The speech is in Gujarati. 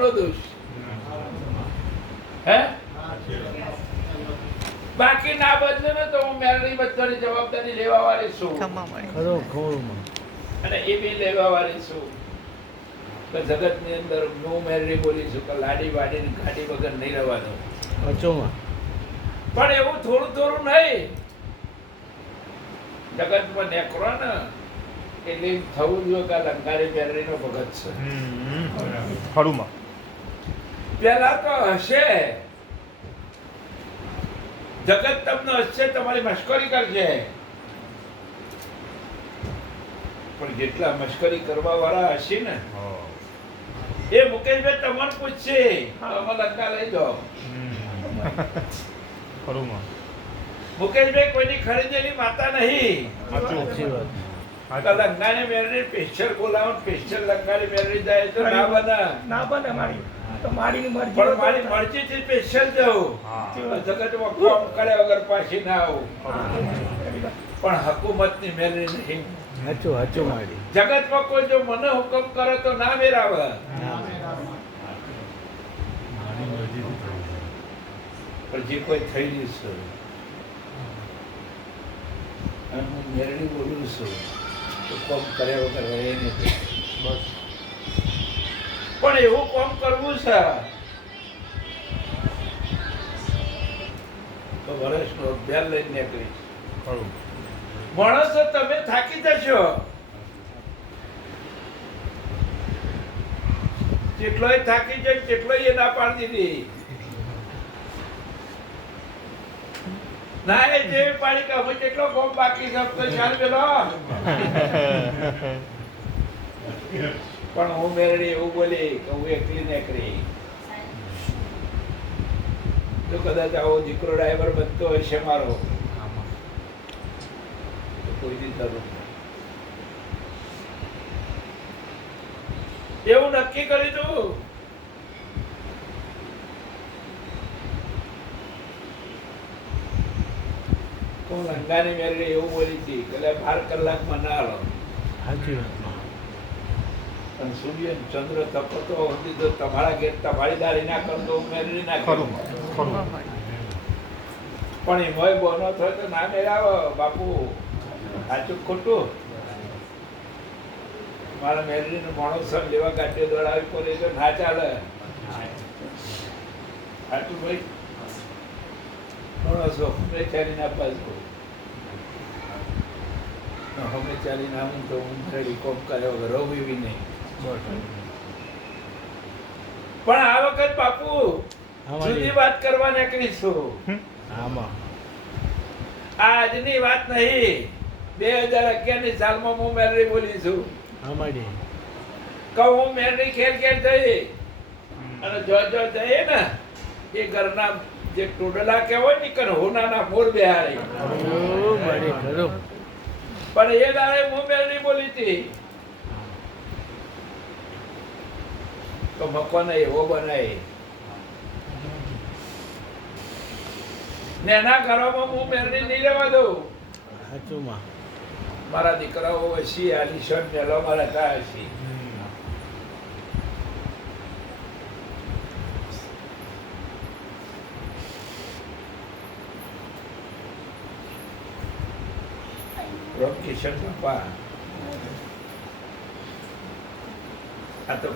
કોનો દોષ? હે? બાકી ના બદલે ને તો હું મેળવી બધાની જવાબદારી લેવા વાળી છું અને એ બી લેવા વાળી છું કે જગત ની અંદર હું મેળવી બોલી છું કે લાડી વાડી ની ગાડી વગર નહીં રહેવાનું. પણ એવું થોડું થોડું નહીં, જગતમાં નેકરો ને એટલે થવું જોઈએ કે લંકારી મેળવી નો ભગત છે. પેલા તો હશે જગત તમને હશે, તમારી મશ્કરી કરશે, પણ જેટલા મશ્કરી કરવા વાળા હશે ને એ મુકેશભાઈ તમને પૂછશે તમે લંકા લઈ જાઓ. મુકેશભાઈ કોઈની ખરીદેલી માતા નહીં. લંકાની મેળવી સ્પેશિયલ બોલાવો, સ્પેશિયલ લંકાની મેળવી જાય તો ના બને મારી મરજીથી સ્પેશિયલ જવું. જગતમાં કોમ કર્યા વગર પાછી ના આવું. પણ હકુમતની મેળવી નહીં. જગતમાં કોઈ જો મને હુકમ કરે તો ના મેરાવે. પણ જે કોઈ થઈ જશે હું મેળવી બોલું છું તો કોમ કર્યા વગર રહે નહીં. બસ પણ એવું કોમ કરવું છે તો વર્ષનો અભ્યાસ લઈને નીકળીશ. માણસો તમે થાકી જશો, જેટલોય થાકી જાય તેટલોય એ ના પાડી દીધી. ના એ જેવી પાડી કે હવે કેટલો કોમ બાકી છે તો ચાલ પેલો. પણ હું મેળવી એવું બોલી કે હું એકલી નીકળી. તો કદાચ આવો દીકરો ડ્રાઈવર બનતો હશે મારો તો કોઈની જરૂર એવું નક્કી કરી તું. હું લંકાની મેળવી એવું બોલી હતી કે 12 કલાકમાં ના લો. પણ સૂર્ય ચંદ્ર તપતો હતી તો તમારા ઘેર તમારીદારી ના કરતો મેળવી ના કરું. પણ એ મોય બોનો થયો તો ના મેળાવો બાપુ. સાચું ખોટું? મારા મેળવી નું માણસ લેવા ગાડીઓ દોડાવી પડે તો ના ચાલે. સાચું ભાઈ? માણસો હમે ચાલીને આપવા છું. હમે ચાલીને આવું તો હું રેડી કોમ કર્યો રહું એવી નહીં. પણ આ વખત બાપુ જુદી વાત કરવા નીકળીશું. આજની વાત નહીં, 2011 ની સાલમાં હું મેલરી બોલી છું. કહું હું મેલરી ખેર ખેર જઈ અને જો જઈએ ને એ ઘરના જે ટોડલા કહેવાય ને કે હોનાના મોર બેહારી. પણ એ દાડે હું મેલરી બોલી હતી તો મકવાને એવો બનાય ને એના ઘરોમાં હું મેળવી નહીં લેવા દઉં. મારા દીકરાઓ હસી આલિશાન મેલો મારા તા હસી. કિશન બાપા આ તો